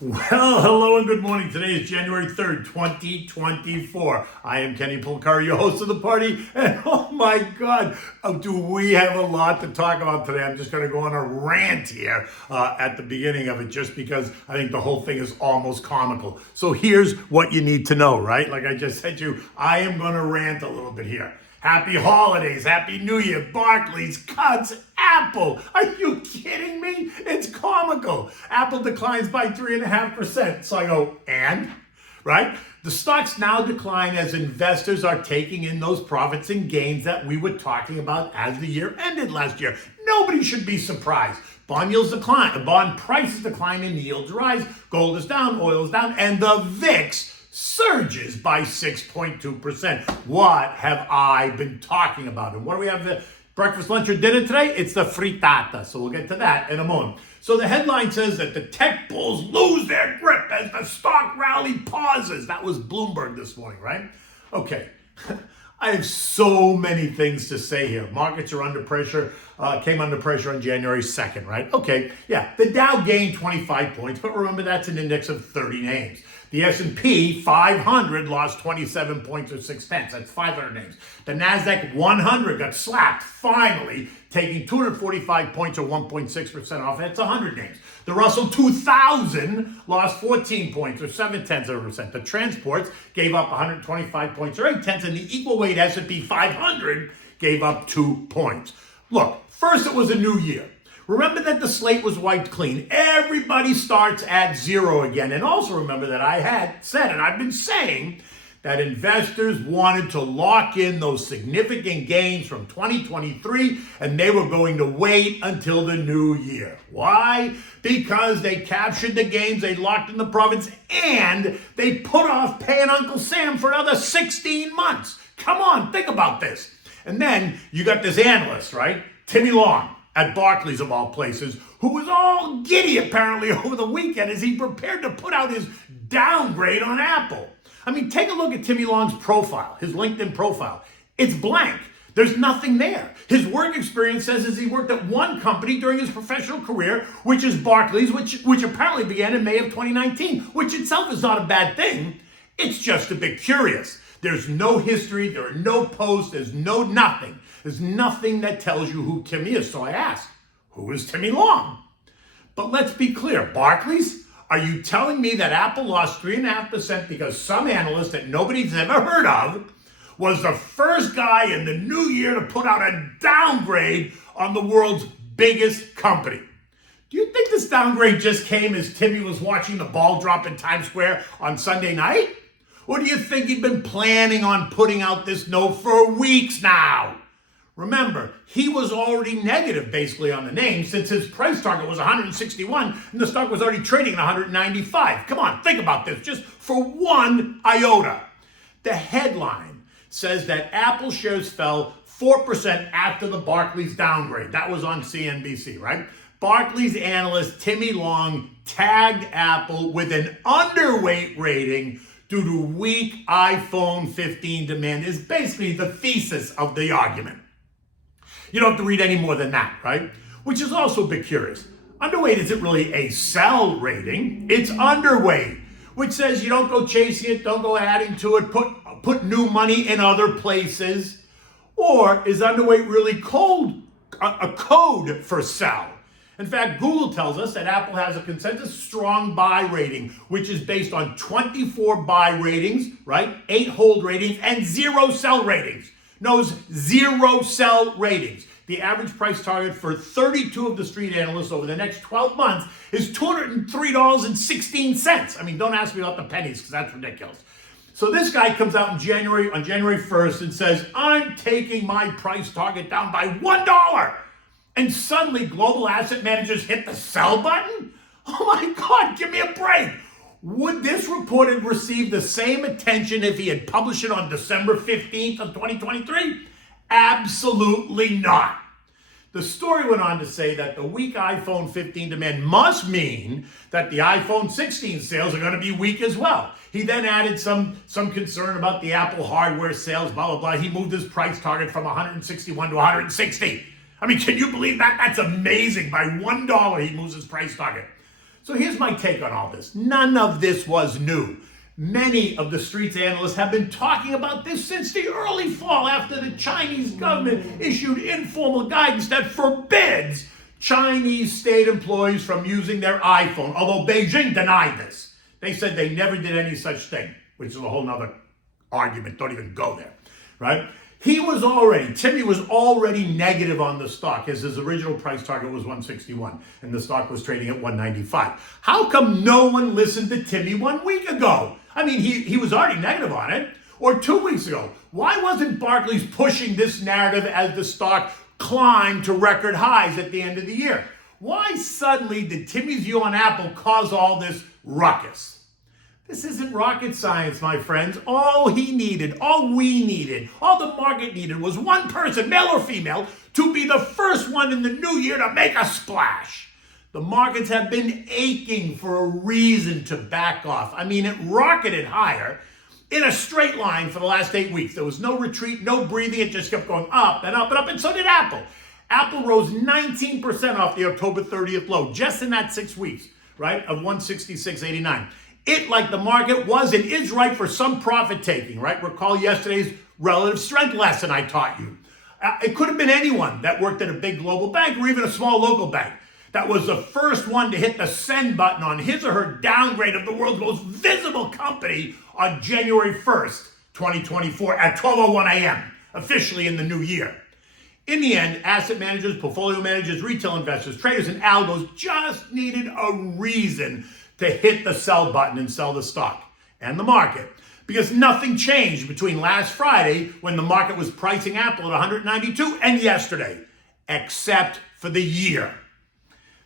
Well, hello and good morning. Today is January 3rd, 2024. I am Kenny Polcari, your host of the party. And oh my God, do we have a lot to talk about today. I'm just going to go on a rant here at the beginning of it just because I think the whole thing is almost comical. So here's what you need to know, right? Like I just said to you, I am going to rant a little bit here. Happy holidays, Happy New Year, Barclays cuts Apple. Are you kidding me? It's comical. Apple declines by 3.5%. So I go, and? Right? The stocks now decline as investors are taking in those profits and gains that we were talking about as the year ended last year. Nobody should be surprised. Bond yields decline, bond prices decline and yields rise. Gold is down, oil is down, and the VIX surges by 6.2%. What have I been talking about? And what do we have for breakfast, lunch, or dinner today? It's the Fritatta. So we'll get to that in a moment. So the headline says that the tech bulls lose their grip as the stock rally pauses. That was Bloomberg this morning, right? Okay. I have so many things to say here. Markets are under pressure, came under pressure on January 2nd, right? Okay, yeah, the Dow gained 25 points, but remember that's an index of 30 names. The S&P 500 lost 27 points or 0.6. That's 500 names. The NASDAQ 100 got slapped, finally, taking 245 points or 1.6% off. That's 100 names. The Russell 2000 lost 14 points or 0.7%. The transports gave up 125 points or 0.8, and the equal weight S&P 500 gave up 2 points. Look, first it was a new year. Remember that the slate was wiped clean. Everybody starts at zero again. And also remember that I had said, and I've been saying, that investors wanted to lock in those significant gains from 2023, and they were going to wait until the new year. Why? Because they captured the gains, they locked in the profits, and they put off paying Uncle Sam for another 16 months. Come on, think about this. And then you got this analyst, right? Timmy Long at Barclays, of all places, who was all giddy apparently over the weekend as he prepared to put out his downgrade on Apple. I mean, take a look at Timmy Long's profile, his LinkedIn profile. It's blank. There's nothing there. His work experience says he worked at one company during his professional career, which is Barclays, which apparently began in May of 2019, which itself is not a bad thing. It's just a bit curious. There's no history, there are no posts, there's no nothing. There's nothing that tells you who Timmy is. So I asked, who is Timmy Long? But let's be clear, Barclays, are you telling me that Apple lost 3.5% because some analyst that nobody's ever heard of was the first guy in the new year to put out a downgrade on the world's biggest company? Do you think this downgrade just came as Timmy was watching the ball drop in Times Square on Sunday night? Or do you think he'd been planning on putting out this note for weeks now? Remember, he was already negative basically on the name since his price target was 161 and the stock was already trading at 195. Come on, think about this just for one iota. The headline says that Apple shares fell 4% after the Barclays downgrade. That was on CNBC, right? Barclays analyst Timmy Long tagged Apple with an underweight rating due to weak iPhone 15 demand is basically the thesis of the argument. You don't have to read any more than that, right? Which is also a bit curious. Underweight isn't really a sell rating. It's underweight, which says you don't go chasing it, don't go adding to it, put new money in other places. Or is underweight really a code for sell? In fact, Google tells us that Apple has a consensus strong buy rating, which is based on 24 buy ratings, right? 8 hold ratings and 0 sell ratings. Knows 0 sell ratings. The average price target for 32 of the street analysts over the next 12 months is $203.16. I mean, don't ask me about the pennies because that's ridiculous. So this guy comes out on January 1st and says, I'm taking my price target down by $1. And suddenly global asset managers hit the sell button? Oh my God, give me a break. Would this report have received the same attention if he had published it on December 15th of 2023? Absolutely not. The story went on to say that the weak iPhone 15 demand must mean that the iPhone 16 sales are going to be weak as well. He then added some concern about the Apple hardware sales, blah, blah, blah. He moved his price target from 161 to 160. I mean, can you believe that? That's amazing. By $1, he moves his price target. So here's my take on all this. None of this was new. Many of the street's analysts have been talking about this since the early fall after the Chinese government issued informal guidance that forbids Chinese state employees from using their iPhone, although Beijing denied this. They said they never did any such thing, which is a whole nother argument. Don't even go there, right? Timmy was already negative on the stock as his original price target was 161 and the stock was trading at 195. How come no one listened to Timmy 1 week ago? I mean, he was already negative on it. Or 2 weeks ago. Why wasn't Barclays pushing this narrative as the stock climbed to record highs at the end of the year? Why suddenly did Timmy's view on Apple cause all this ruckus? This isn't rocket science, my friends. All we needed, all the market needed was one person, male or female, to be the first one in the new year to make a splash. The markets have been aching for a reason to back off. I mean, it rocketed higher in a straight line for the last 8 weeks. There was no retreat, no breathing. It just kept going up and up and up, and so did Apple. Apple rose 19% off the October 30th low, just in that 6 weeks, right, of 166.89. It, like the market, was and is ripe for some profit taking, right? Recall yesterday's relative strength lesson I taught you. It could have been anyone that worked at a big global bank or even a small local bank that was the first one to hit the send button on his or her downgrade of the world's most visible company on January 1st, 2024 at 12:01 a.m., officially in the new year. In the end, asset managers, portfolio managers, retail investors, traders, and algos just needed a reason to hit the sell button and sell the stock and the market, because nothing changed between last Friday when the market was pricing Apple at 192 and yesterday, except for the year.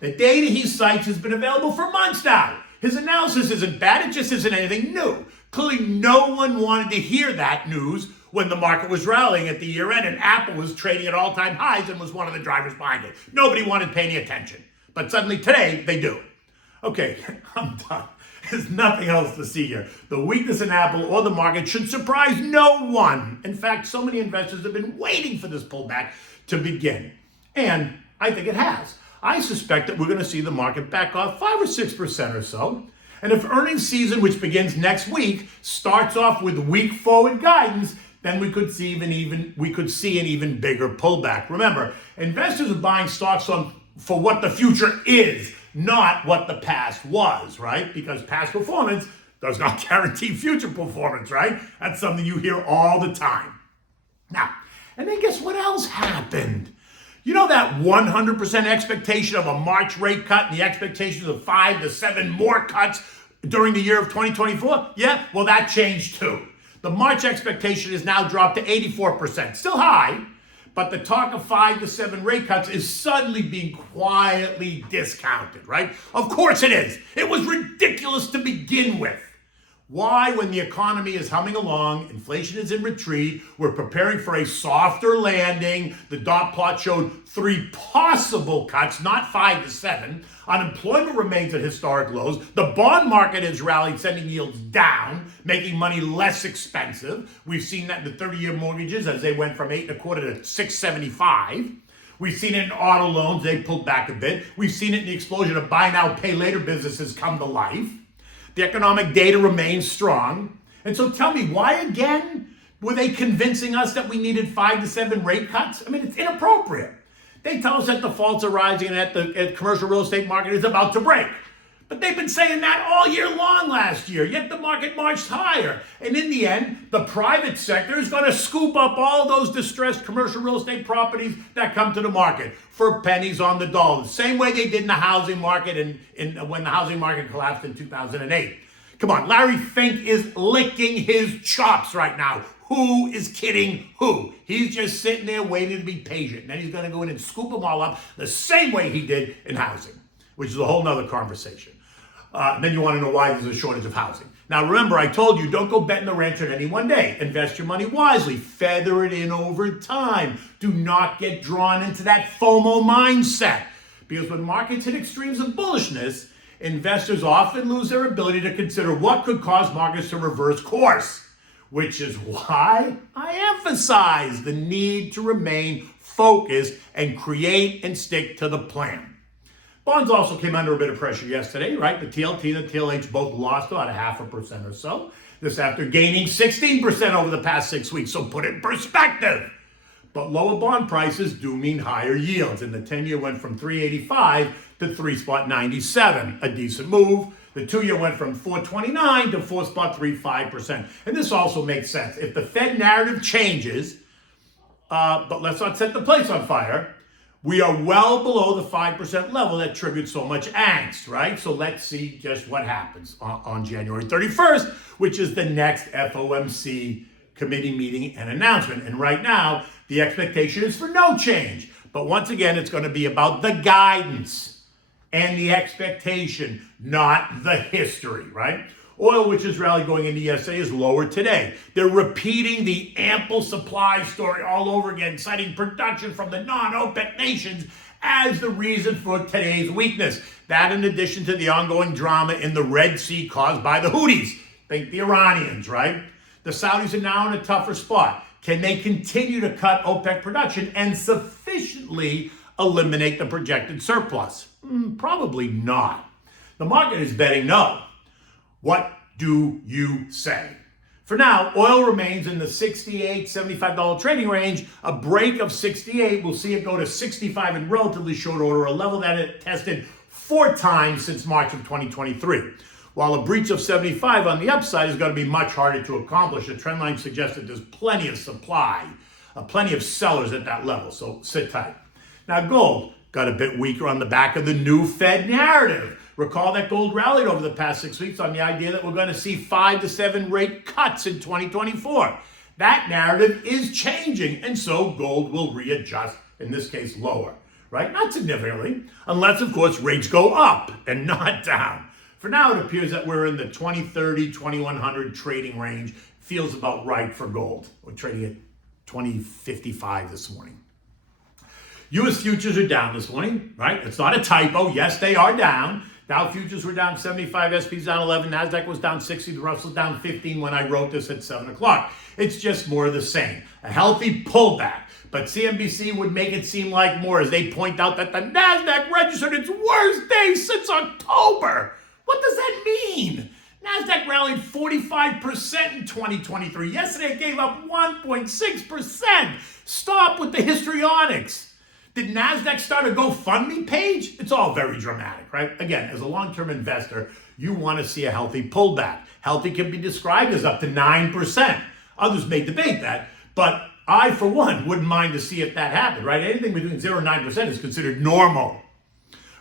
The data he cites has been available for months now. His analysis isn't bad, it just isn't anything new. Clearly no one wanted to hear that news when the market was rallying at the year end and Apple was trading at all-time highs and was one of the drivers behind it. Nobody wanted to pay any attention. But suddenly today, they do. Okay, I'm done. There's nothing else to see here. The weakness in Apple or the market should surprise no one. In fact, so many investors have been waiting for this pullback to begin. And I think it has. I suspect that we're going to see the market back off 5 or 6% or so. And if earnings season, which begins next week, starts off with weak forward guidance, then we could see an even bigger pullback. Remember, investors are buying stocks for what the future is, not what the past was, right? Because past performance does not guarantee future performance, right? That's something you hear all the time. Now, and then guess what else happened? You know that 100% expectation of a March rate cut and the expectations of 5 to 7 more cuts during the year of 2024? Yeah, well, that changed too. The March expectation is now dropped to 84%. Still high, but the talk of 5 to 7 rate cuts is suddenly being quietly discounted, right? Of course it is. It was ridiculous to begin with. Why, when the economy is humming along, inflation is in retreat, we're preparing for a softer landing, the dot plot showed 3 possible cuts, not 5 to 7, unemployment remains at historic lows, the bond market has rallied, sending yields down, making money less expensive. We've seen that in the 30-year mortgages as they went from 8.25 to 6.75. We've seen it in auto loans, they pulled back a bit. We've seen it in the explosion of buy now, pay later businesses come to life. The economic data remains strong. And so tell me, why again were they convincing us that we needed 5 to 7 rate cuts? I mean, it's inappropriate. They tell us that defaults are rising and that the commercial real estate market is about to break. But they've been saying that all year long last year, yet the market marched higher. And in the end, the private sector is going to scoop up all those distressed commercial real estate properties that come to the market for pennies on the dollar. The same way they did in the housing market when the housing market collapsed in 2008. Come on, Larry Fink is licking his chops right now. Who is kidding who? He's just sitting there waiting to be patient. And then he's going to go in and scoop them all up the same way he did in housing, which is a whole nother conversation. Then you want to know why there's a shortage of housing. Now remember, I told you, don't go betting the ranch on any one day. Invest your money wisely. Feather it in over time. Do not get drawn into that FOMO mindset. Because when markets hit extremes of bullishness, investors often lose their ability to consider what could cause markets to reverse course. Which is why I emphasize the need to remain focused and create and stick to the plan. Bonds also came under a bit of pressure yesterday, right? The TLT and the TLH both lost about 0.5% or so. This after gaining 16% over the past 6 weeks. So put it in perspective. But lower bond prices do mean higher yields. And the 10-year went from 3.85 to 3.97, a decent move. The 2-year went from 4.29 to 4.35%. And this also makes sense. If the Fed narrative changes, but let's not set the place on fire, we are well below the 5% level that triggered so much angst, right? So let's see just what happens on January 31st, which is the next FOMC committee meeting and announcement. And right now, the expectation is for no change. But once again, it's going to be about the guidance and the expectation, not the history, right? Oil, which is rallied going into yesterday, is lower today. They're repeating the ample supply story all over again, citing production from the non-OPEC nations as the reason for today's weakness. That in addition to the ongoing drama in the Red Sea caused by the Houthis. Think the Iranians, right? The Saudis are now in a tougher spot. Can they continue to cut OPEC production and sufficiently eliminate the projected surplus? Probably not. The market is betting no. What do you say? For now, oil remains in the $68, $75 trading range. A break of 68 will see it go to 65 in relatively short order, a level that it tested 4 times since March of 2023. While a breach of 75 on the upside is going to be much harder to accomplish, the trend line suggests that there's plenty of supply, plenty of sellers at that level, so sit tight. Now, gold got a bit weaker on the back of the new Fed narrative. Recall that gold rallied over the past 6 weeks on the idea that we're going to see 5 to 7 rate cuts in 2024. That narrative is changing, and so gold will readjust, in this case lower, right? Not significantly, unless, of course, rates go up and not down. For now, it appears that we're in the 2030, 2100 trading range. Feels about right for gold. We're trading at 2055 this morning. U.S. futures are down this morning, right? It's not a typo. Yes, they are down. Dow futures were down 75, SP's down 11, NASDAQ was down 60, the Russell's down 15 when I wrote this at 7 o'clock. It's just more of the same. A healthy pullback. But CNBC would make it seem like more as they point out that the NASDAQ registered its worst day since October. What does that mean? NASDAQ rallied 45% in 2023. Yesterday it gave up 1.6%. Stop with the histrionics. Did NASDAQ start a GoFundMe page? It's all very dramatic, right? Again, as a long-term investor, you want to see a healthy pullback. Healthy can be described as up to 9%. Others may debate that, but I, for one, wouldn't mind to see if that happened, right? Anything between 0 and 9% is considered normal.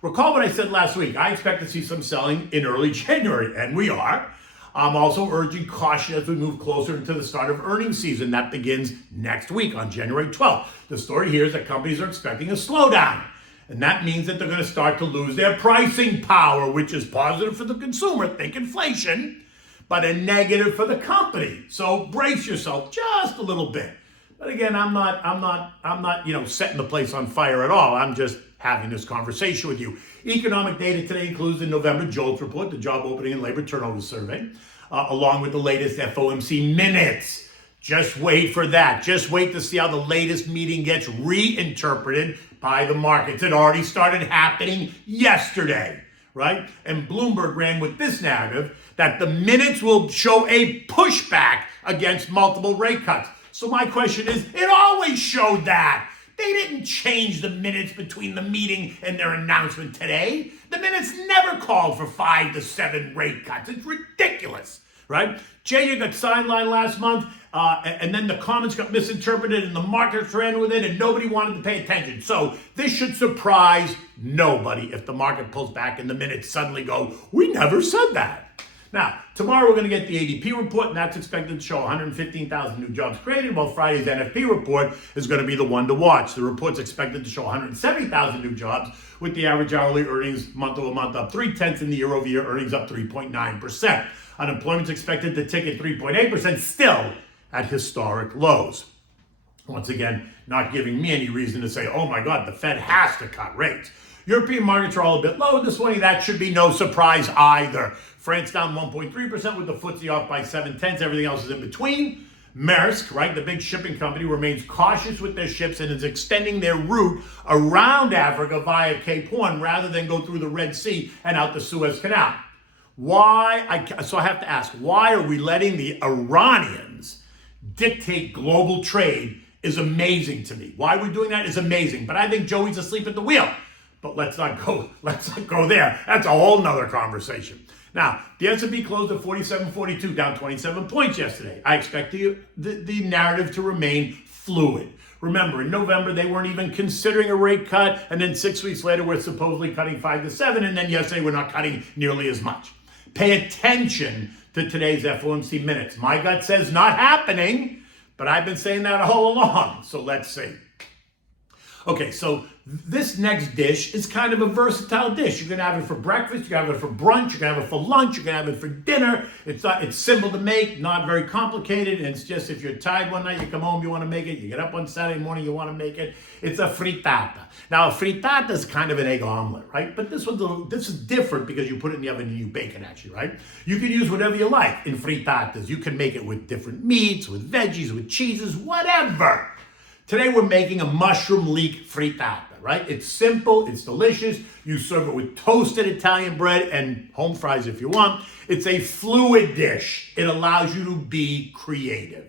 Recall what I said last week. I expect to see some selling in early January, and we are. I'm also urging caution as we move closer into the start of earnings season. That begins next week on January 12th. The story here is that companies are expecting a slowdown. And that means that they're going to start to lose their pricing power, which is positive for the consumer, think inflation, but a negative for the company. So brace yourself just a little bit. But again, I'm not, setting the place on fire at all. I'm just having this conversation with you. Economic data today includes the November JOLTS report, the Job Opening and Labor Turnover Survey, along with the latest FOMC minutes. Just wait for that. Just wait to see how the latest meeting gets reinterpreted by the markets. It already started happening yesterday, right? And Bloomberg ran with this narrative that the minutes will show a pushback against multiple rate cuts. So my question is, it always showed that. They didn't change the minutes between the meeting and their announcement today. The minutes never called for 5 to 7 rate cuts. It's ridiculous, right? JJ got sidelined last month, and then the comments got misinterpreted, and the markets ran with it, and nobody wanted to pay attention. So this should surprise nobody if the market pulls back and the minutes suddenly go, we never said that. Now, tomorrow we're going to get the ADP report, and that's expected to show 115,000 new jobs created, while Friday's NFP report is going to be the one to watch. The report's expected to show 170,000 new jobs, with the average hourly earnings month-over-month up 0.3, and the year-over-year earnings up 3.9%. Unemployment's expected to tick at 3.8%, still at historic lows. Once again, not giving me any reason to say, oh my God, the Fed has to cut rates. European markets are all a bit low this morning. That should be no surprise either. France down 1.3% with the FTSE off by 0.7. Everything else is in between. Maersk, right, the big shipping company, remains cautious with their ships and is extending their route around Africa via Cape Horn rather than go through the Red Sea and out the Suez Canal. So I have to ask, why are we letting the Iranians dictate global trade is amazing to me. Why we're doing that is amazing. But I think Joey's asleep at the wheel. But let's not go there. That's a whole nother conversation. Now, the S&P closed at 47.42, down 27 points yesterday. I expect the narrative to remain fluid. Remember, in November, they weren't even considering a rate cut, and then 6 weeks later, we're supposedly cutting 5 to 7, and then yesterday, we're not cutting nearly as much. Pay attention to today's FOMC minutes. My gut says not happening, but I've been saying that all along, so let's see. Okay, so this next dish is kind of a versatile dish. You can have it for breakfast, you can have it for brunch, you can have it for lunch, you can have it for dinner. It's simple to make, not very complicated. And it's just if you're tired one night, you come home, you want to make it. You get up on Saturday morning, you want to make it. It's a frittata. Now, a frittata is kind of an egg omelet, right? But this is different because you put it in the oven and you bake it, actually, right? You can use whatever you like in frittatas. You can make it with different meats, with veggies, with cheeses, whatever. Today we're making a mushroom leek frittata, right? It's simple, it's delicious. You serve it with toasted Italian bread and home fries if you want. It's a fluid dish. It allows you to be creative.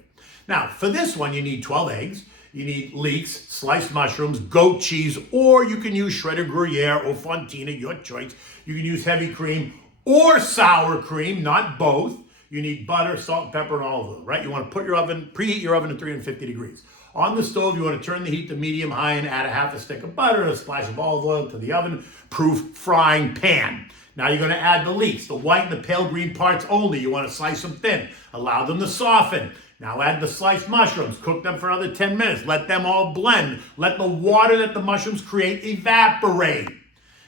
Now, for this one, you need 12 eggs. You need leeks, sliced mushrooms, goat cheese, or you can use shredded Gruyere or Fontina, your choice. You can use heavy cream or sour cream, not both. You need butter, salt, pepper, and olive oil, right? You want to preheat your oven to 350 degrees. On the stove, you want to turn the heat to medium-high and add a half a stick of butter and a splash of olive oil to the oven-proof frying pan. Now you're going to add the leeks, the white and the pale green parts only. You want to slice them thin. Allow them to soften. Now add the sliced mushrooms. Cook them for another 10 minutes. Let them all blend. Let the water that the mushrooms create evaporate.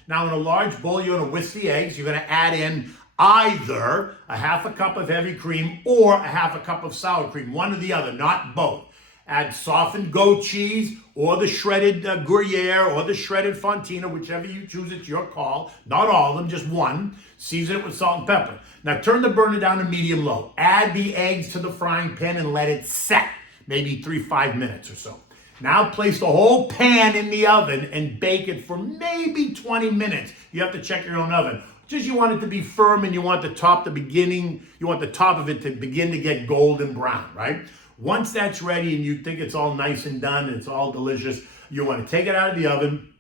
Now in a large bowl, you're going to whisk the eggs. You're going to add in either a half a cup of heavy cream or a half a cup of sour cream. One or the other, not both. Add softened goat cheese or the shredded Gruyere or the shredded Fontina, whichever you choose, it's your call. Not all of them, just one. Season it with salt and pepper. Now turn the burner down to medium-low. Add the eggs to the frying pan and let it set, maybe 3-5 minutes or so. Now place the whole pan in the oven and bake it for maybe 20 minutes. You have to check your own oven. Just you want it to be firm and you want the top of it to begin to get golden brown, right? Once that's ready and you think it's all nice and done and it's all delicious, you want to take it out of the oven,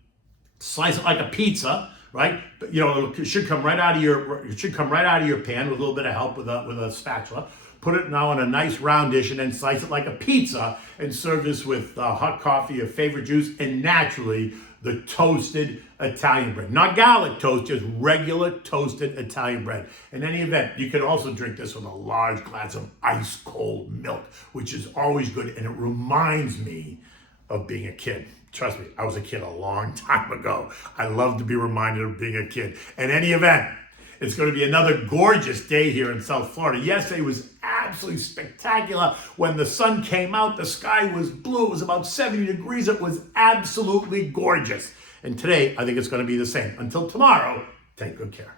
slice it like a pizza, right? But, it should come right out of your pan with a little bit of help with a spatula. Put it now on a nice round dish and then slice it like a pizza and serve this with hot coffee, your favorite juice, and naturally the toasted Italian bread. Not garlic toast, just regular toasted Italian bread. In any event, you can also drink this with a large glass of ice cold milk, which is always good, and it reminds me of being a kid. Trust me, I was a kid a long time ago. I love to be reminded of being a kid. In any event, it's going to be another gorgeous day here in South Florida. Yesterday was absolutely spectacular. When the sun came out, the sky was blue. It was about 70 degrees. It was absolutely gorgeous. And today, I think it's going to be the same. Until tomorrow, take good care.